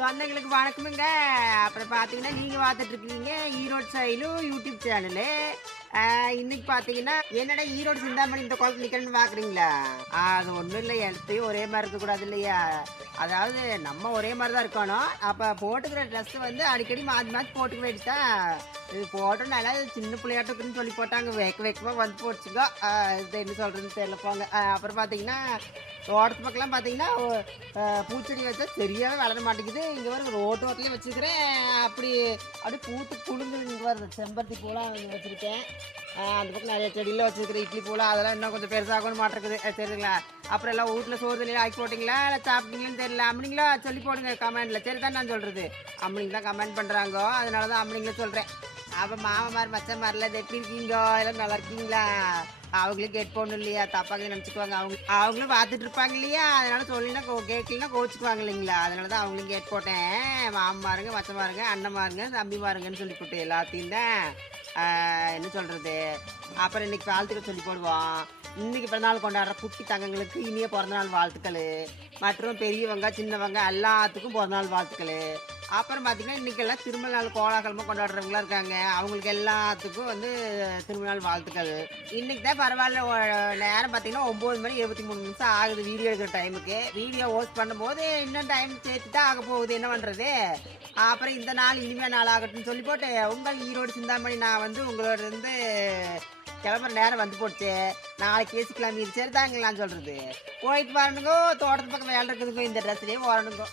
சொந்தங்களுக்கு வணக்கமுங்க. அப்புறம் பார்த்தீங்கன்னா நீங்கள் பார்த்துட்ருக்கீங்க ஈரோடு சைலும் யூடியூப் சேனலு இன்னைக்கு பார்த்தீங்கன்னா என்னடா ஈரோடு சிந்தாமணி இந்த குளத்து நிற்கணும்னு பார்க்குறீங்களா அது ஒன்றும் இல்லை எல்லாத்தையும் ஒரே மாதிரி இருக்கக்கூடாது இல்லையா? அதாவது நம்ம ஒரே மாதிரி தான் இருக்கணும். அப்போ போட்டுக்கிற ட்ரெஸ் வந்து அடிக்கடி மாத்தி மாற்றி போட்டுக்க வேண்டியதா இது போட்டோம் நல்லா சின்ன பிள்ளையாட்டுக்குன்னு சொல்லி போட்டாங்க. வேக்க வேக்கமாக வந்து போச்சுங்க. இது என்ன சொல்கிறதுன்னு தெரியல போங்க. அப்புறம் பார்த்தீங்கன்னா தோட்டத்து பக்கம்லாம் பார்த்தீங்கன்னா பூச்செடி வச்சா சரியாகவே வளர மாட்டேங்குது. இங்கே வர ரோட்டு ஓட்டிலே வச்சுருக்கிறேன். அப்படி அப்படியே பூத்து குழுந்து இங்கே வருது செம்பருத்தி பூலாம் வச்சுருக்கேன். அந்த பக்கம் நிறைய செடியில் வச்சுருக்கிறேன் இட்லி பூலாம் அதெல்லாம் இன்னும் கொஞ்சம் பெருசாகணும் மாட்டேங்குது அஹ் தெரியுங்களா அப்புறம் எல்லாம் வீட்டில் சோறு தண்ணியில் ஆக்கி போட்டிங்களா? இல்லை சாப்பிட்டீங்களான்னு தெரியல. அம்மனிங்களா சொல்லி போடுங்க கமெண்ட்டில் சரி தான் நான் சொல்கிறது அம்மனிங்க தான் கமெண்ட் பண்ணுறாங்க அதனால தான் அம்மனிங்கள சொல்கிறேன் அப்போ மாமமார் மச்சன் மாதிரில இது எப்படி இருக்கீங்க? எல்லாம் நல்லா இருக்கீங்களா? அவங்களும் கேட் போகணும் இல்லையா? தப்பாக நினச்சிக்குவாங்க. அவங்க அவங்களும் பார்த்துட்டு இருப்பாங்க இல்லையா? அதனால சொல்லினா கேட்கலாம் கோச்சுக்குவாங்க இல்லைங்களா? அதனால தான் அவங்களும் கேட் போட்டேன். மாமமாருங்க மச்சமாருங்க தம்பி தம்பிமாருங்கன்னு சொல்லி போட்டு எல்லாத்தையும் தான். சொல்கிறது அப்புறம் இன்னைக்கு வாழ்த்துக்கள் சொல்லி போடுவோம். இன்னைக்கு பிறந்தநாள் கொண்டாடுற குட்டி தங்கங்களுக்கு இனிய பிறந்தநாள் வாழ்த்துக்கள். மற்றும் பெரியவங்க சின்னவங்க எல்லாத்துக்கும் பிறந்தநாள் வாழ்த்துக்கள். அப்புறம் பார்த்தீங்கன்னா இன்றைக்கெல்லாம் திருமண நாள் கோலாகலமாக கொண்டாடுறவங்களாம் இருக்காங்க. அவங்களுக்கு எல்லாத்துக்கும் வந்து திருமண நாள் வாழ்த்துக்கள். இன்றைக்கி தான் பரவாயில்ல நேரம் பார்த்தீங்கன்னா ஒம்பது மணி இருபத்தி மூணு நிமிஷம் ஆகுது வீடியோ எடுக்கிற டைமுக்கு வீடியோ ஹோஸ்ட் பண்ணும்போது இன்னும் டைம் சேர்த்து தான் ஆக போகுது. என்ன பண்ணுறது அப்புறம் இந்த நாள் இனிமே நாள் ஆகட்டும்னு சொல்லி போட்டு உங்கள் ஈரோடு சிந்தாமணி நான் வந்து உங்களோட இருந்து கிளம்புற நேரம் வந்து போச்சு. நாளைக்கு பேசிக்கலாம் மீறி சரி தாங்க நான் சொல்கிறது போயிட்டு வரணுங்கோ தோட்டத்து பக்கம் வேலை இருக்குதுங்க இந்த ட்ரெஸ்லேயே வரணுங்கோ